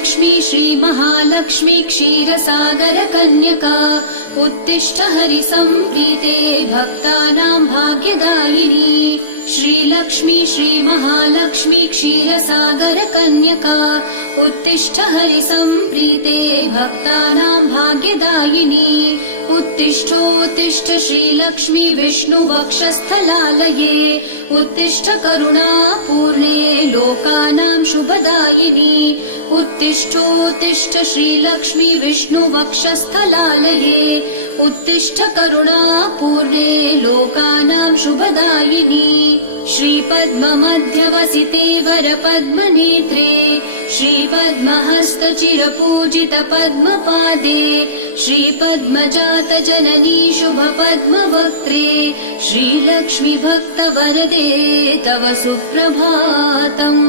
श्रीलक्ष्मी श्रीमहालक्ष्मी क्षीरसागरकन्यका उत्तिष्ठ हरिसम्प्रीते भक्तानां भाग्यदायिनी। श्रीलक्ष्मी श्रीमहालक्ष्मी क्षीरसागरकन्यका उत्तिष्ठ हरिसम्प्रीते भक्तानां भाग्यदायिनी। उत्तिष्ठोत्तिष्ठ श्रीलक्ष्मी विष्णुवक्षस्थलालये उत्तिष्ठ करुणापूर्णे लोकानां शुभदायिनी। उत्तिष्ठोत्तिष्ठ श्रीलक्ष्मी विष्णुवक्षस्थलालये उत्तिष्ठ करुणापूर्णे लोकानां शुभदायिनी। श्रीपद्ममध्यवसिते वरपद्मनेत्रे श्रीपद्महस्तचिरपूजित पद्मपादे श्रीपद्मजातजननी शुभपद्मवक्त्रे श्रीलक्ष्मी भक्तवरदे तव सुप्रभातम्।